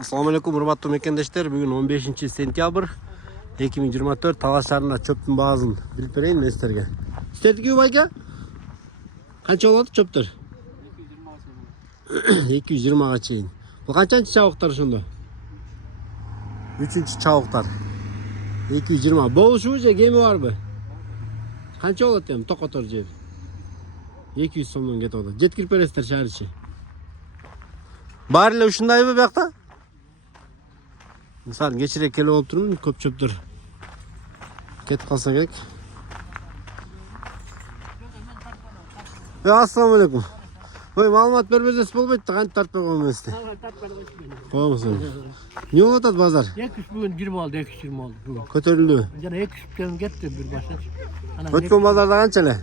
Assalamu alaikum урматтуу мекендештер. Бүгүн 15 сентябрь 2024 Талас шаарында чөптүн баазын билип берейин мен силерге. Силердики байка? Канча болот чөптөр? 220 чейин. Бул канчанчы чабыктар ошондо? 3-чү чабыктар. 220. Болушубу же кеми барбы? Канча болот эми токотор жер? 200 сомдон кетип атат. Жеткирип бересиздер шаар ичи. Баары эле ушундайбы биякта? Мисалы кечирээк келип болуп турмун, көп чөптөр кетип калса керек. Ассаламу алейкум. Ой, маалымат бербесеңиз болбойт да, кантип тартпай коюм эмести. Коюңуз. Не болуп атат базар? 200 бүгүн 20 болду, 220 болду бүгүн. Көтөрүлдү. Жана 200 тен кетти бир башы. Өткөн базарда канча эле?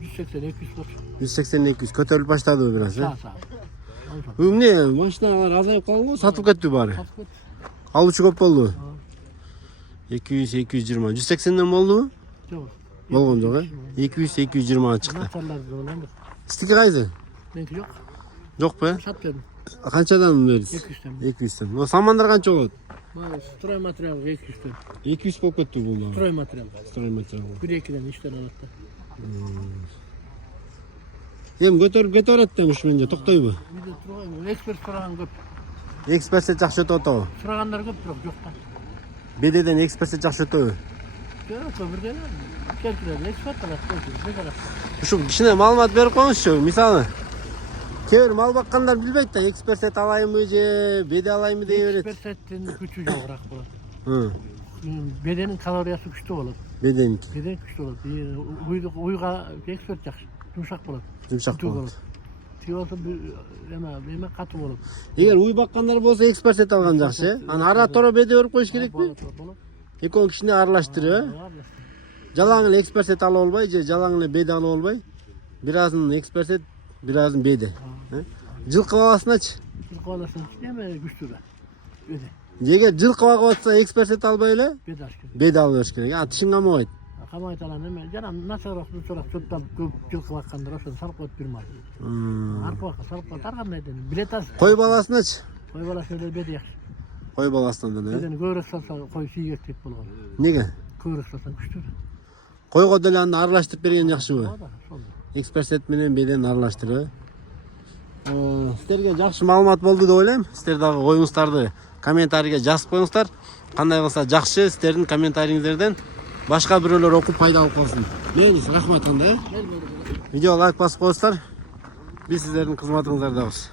180 200 болчу. 180-200 көтөрүлүп баштадыбы бир аз, э? Саа. Эмне, машиналар азайып калган го, сатылып кетти баары. Алуучу көп болду. 200 220. 180ден болдубу? Жок. Болгон жок, э? 200 220 чыкты. Начарлар болду. Сиздики кайсы? Меники жок. Жокпу, э? Саттым. Канчадан бердиз? 200 тен. 200ден. О, самандар канча болот? Строй материал 200 тен. 200 болуп кетти бул да. Строй материал. Строй материал. 1-2ден иштен алат да. Эми көтөрүп кете берет да ушу менен токтойбу? Биде турган эксперт сураган көп. Экспертсе жакшы өтүп атабы? Сурагандар көп бирок жок да. Бедеден экспертсе жакшы өтөбү? Жок, бирден келтирет эксперт алат, келтирет. Ушу кичине маалымат берип коюңузчу. Мисалы кээ бир мал баккандар билбейт да, экспертсет алайынбы же беде алайынбы дей берет. Эксперттин күчү жогураак болот. Беденин калориясы күчтүү болот. Беденики. Беден күчтүү болот. Уйга эксперт жакшы, жумшак болот. Жумшак болот. Тиги болсо эме катуу болот. Эгер уй баккандар болсо экспертсет алган жакшы, э? Аны ара тора беде берип коюш керекпи? Болот. Экөө кичине аралаштырып, э? Жалаң эле экспертсет алып албай же жалаң эле беде алып албай, биразын экспертсет, биразын беде. Жылкы баласыначы? Жылкы баласын эме күчтүү да. Беде. Эгер жылкы багып атса экспертсет албай эле Беде алыш керек. беде алып бериш керек. Тишиң камабайт. Камайт алан эме жана начарыраак чөптөн көп жылкы баккандар ошо салып коюп бирмай. Арпа бакка салып коюп ар кандай ден билет аз. Кой баласыначы? Кой баласы эле беде жакшы. Кой баласынан эле. Бедени көбүрөөк салса кой сүйгектеп болгон. Неге? Көбүрөөк салсаң күчтүү. Койго деле аны аралаштырып берген жакшыбы? Ооба, ошондой. Экспертсет менен бедени аралаштырып. Силерге жакшы маалымат болду деп ойлойм. Силер дагы оюңуздарды комментарийге жазып коюңуздар. Кандай кылса жакшы, силердин комментариңиздерден башка бирөөлөр окуп пайда алып калсын. Меңиз рахмат анда, э? Видео лайк басып коюңуздар. Биз сиздердин кызматыңыздардабыз.